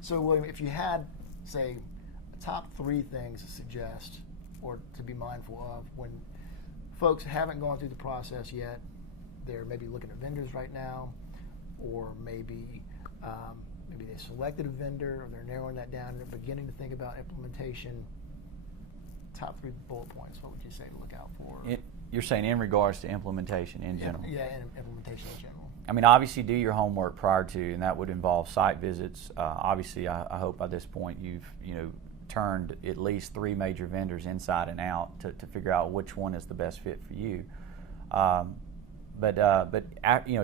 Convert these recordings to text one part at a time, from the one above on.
So, William, if you had, say, top 3 things to suggest or to be mindful of when folks haven't gone through the process yet, they're maybe looking at vendors right now, or maybe they selected a vendor, or they're narrowing that down and they're beginning to think about implementation. Top 3 bullet points, what would you say to look out for? You're saying in regards to implementation in general? Yeah, implementation in general. I mean, obviously do your homework prior to, and that would involve site visits. Obviously, I hope by this point you've turned at least 3 major vendors inside and out to figure out which one is the best fit for you. But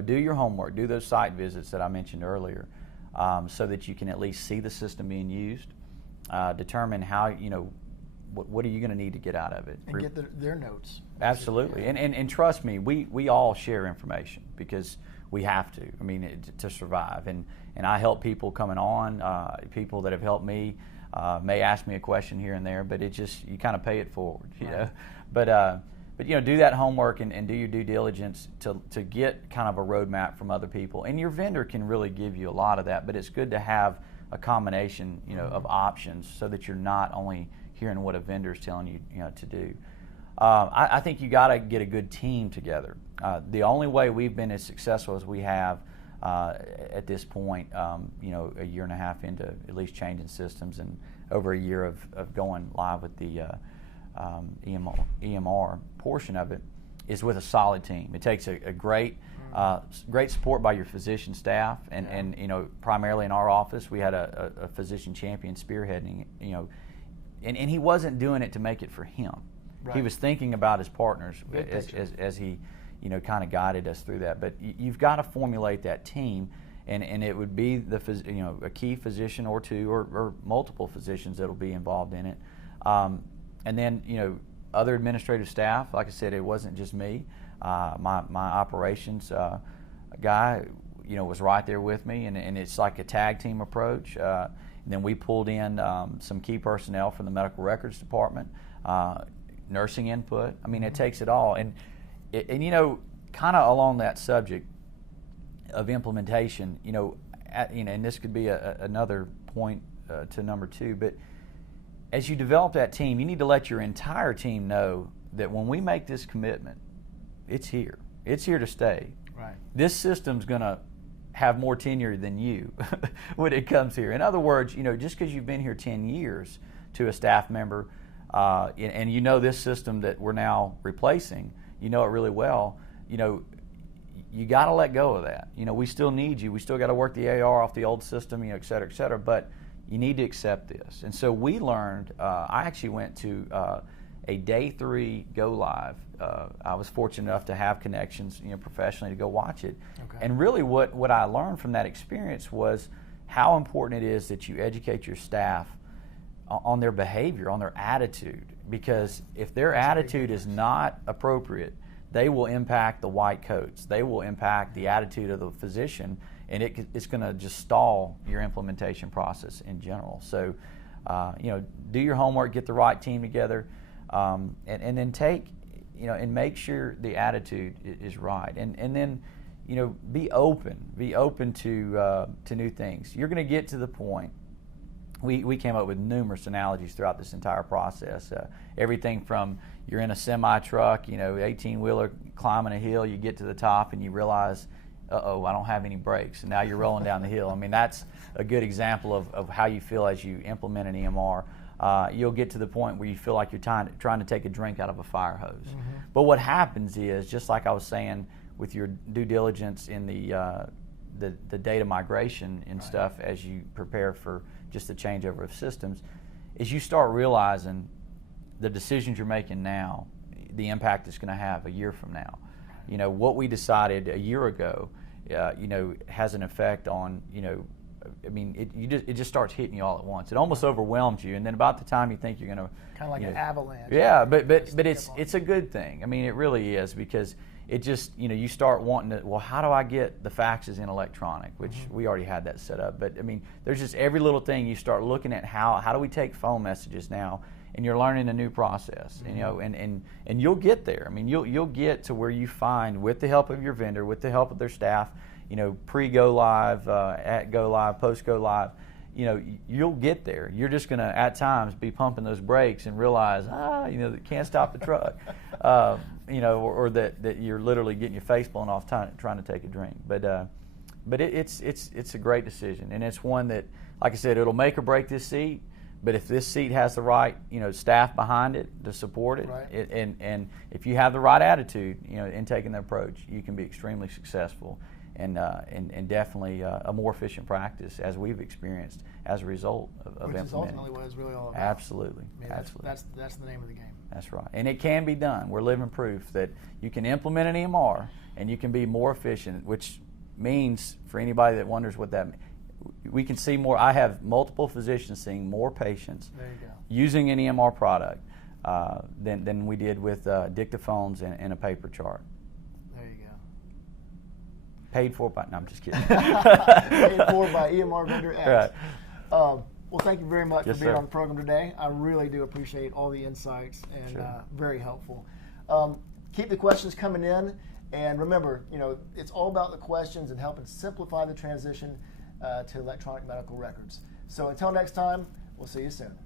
do your homework, do those site visits that I mentioned earlier, so that you can at least see the system being used, determine how what are you going to need to get out of it, and get their notes. Absolutely, and trust me, we all share information because we have to. I mean, to survive, and I help people coming on, people that have helped me may ask me a question here and there, but it just you kind of pay it forward, you know. But do that homework and do your due diligence to get kind of a roadmap from other people, and your vendor can really give you a lot of that. But it's good to have a combination, of options so that you're not only hearing what a vendor is telling you, to do. I think you got to get a good team together. The only way we've been as successful as we have at this point, a year and a half into at least changing systems and over a year of going live with the EMR portion of it, is with a solid team. It takes a great support by your physician staff, and primarily in our office we had a physician champion spearheading, and he wasn't doing it to make it for him. Right. He was thinking about his partners as he kind of guided us through that. But you've got to formulate that team, and it would be a key physician or 2 or multiple physicians that'll be involved in it, and then other administrative staff. Like I said, it wasn't just me. My operations guy was right there with me, and it's like a tag team approach. And then we pulled in some key personnel from the medical records department, nursing input. I mean, it takes it all. And kind of along that subject of implementation, and this could be another point to number 2, but as you develop that team, you need to let your entire team know that when we make this commitment, it's here. It's here to stay. Right. This system's going to have more tenure than you when it comes here. In other words, just because you've been here 10 years to a staff member, and this system that we're now replacing, it really well, you got to let go of that. We still need you. We still got to work the AR off the old system, et cetera, but you need to accept this. And so we learned, I actually went to a day 3 go live. I was fortunate enough to have connections, professionally to go watch it. Okay. And really what I learned from that experience was how important it is that you educate your staff on their behavior, on their attitude, because if their attitude is not appropriate, they will impact the white coats. They will impact the attitude of the physician, and it's going to just stall your implementation process in general. So, do your homework, get the right team together, and then take, and make sure the attitude is right, and then, be open to new things. You're going to get to the point. We came up with numerous analogies throughout this entire process. Everything from you're in a semi truck, 18-wheeler climbing a hill, you get to the top and you realize, uh-oh, I don't have any brakes, and now you're rolling down the hill. I mean, that's a good example of how you feel as you implement an EMR. You'll get to the point where you feel like you're trying to take a drink out of a fire hose. Mm-hmm. But what happens is, just like I was saying with your due diligence in the data migration and stuff, as you prepare for just the changeover of systems, is you start realizing the decisions you're making now, the impact it's going to have a year from now. What we decided a year ago, has an effect on, it just starts hitting you all at once. It almost overwhelms you, and then about the time you think you're going to kind of like an avalanche. Yeah, but it's a good thing. I mean, it really is, because it just, you start wanting to, well, how do I get the faxes in electronic, which we already had that set up. But I mean, there's just every little thing you start looking at, how do we take phone messages now, and you're learning a new process, and you'll get there. I mean, you'll get to where you find, with the help of your vendor, with the help of their staff, pre-go live, at go live, post-go live, you'll get there. You're just going to, at times, be pumping those brakes and realize, that can't stop the truck, or that you're literally getting your face blown off trying to take a drink. But it's a great decision, and it's one that, like I said, it'll make or break this seat. But if this seat has the right, staff behind it to support it, right. and if you have the right attitude, in taking the approach, you can be extremely successful. And definitely a more efficient practice, as we've experienced as a result of Which implementing. is ultimately what it's really all about. Absolutely. I mean, Absolutely. That's the name of the game. That's right. And it can be done. We're living proof that you can implement an EMR and you can be more efficient, which means, for anybody that wonders what that means, we can see more. I have multiple physicians seeing more patients There you go. using an EMR product than we did with dictaphones and a paper chart. There you go. Paid for by, no, I'm just kidding. Paid for by EMR vendor X. Right. Well, thank you very much Yes, for being sir. on the program today. I really do appreciate all the insights, and Sure. very helpful. Keep the questions coming in, and remember, it's all about the questions and helping simplify the transition to electronic medical records. So until next time, we'll see you soon.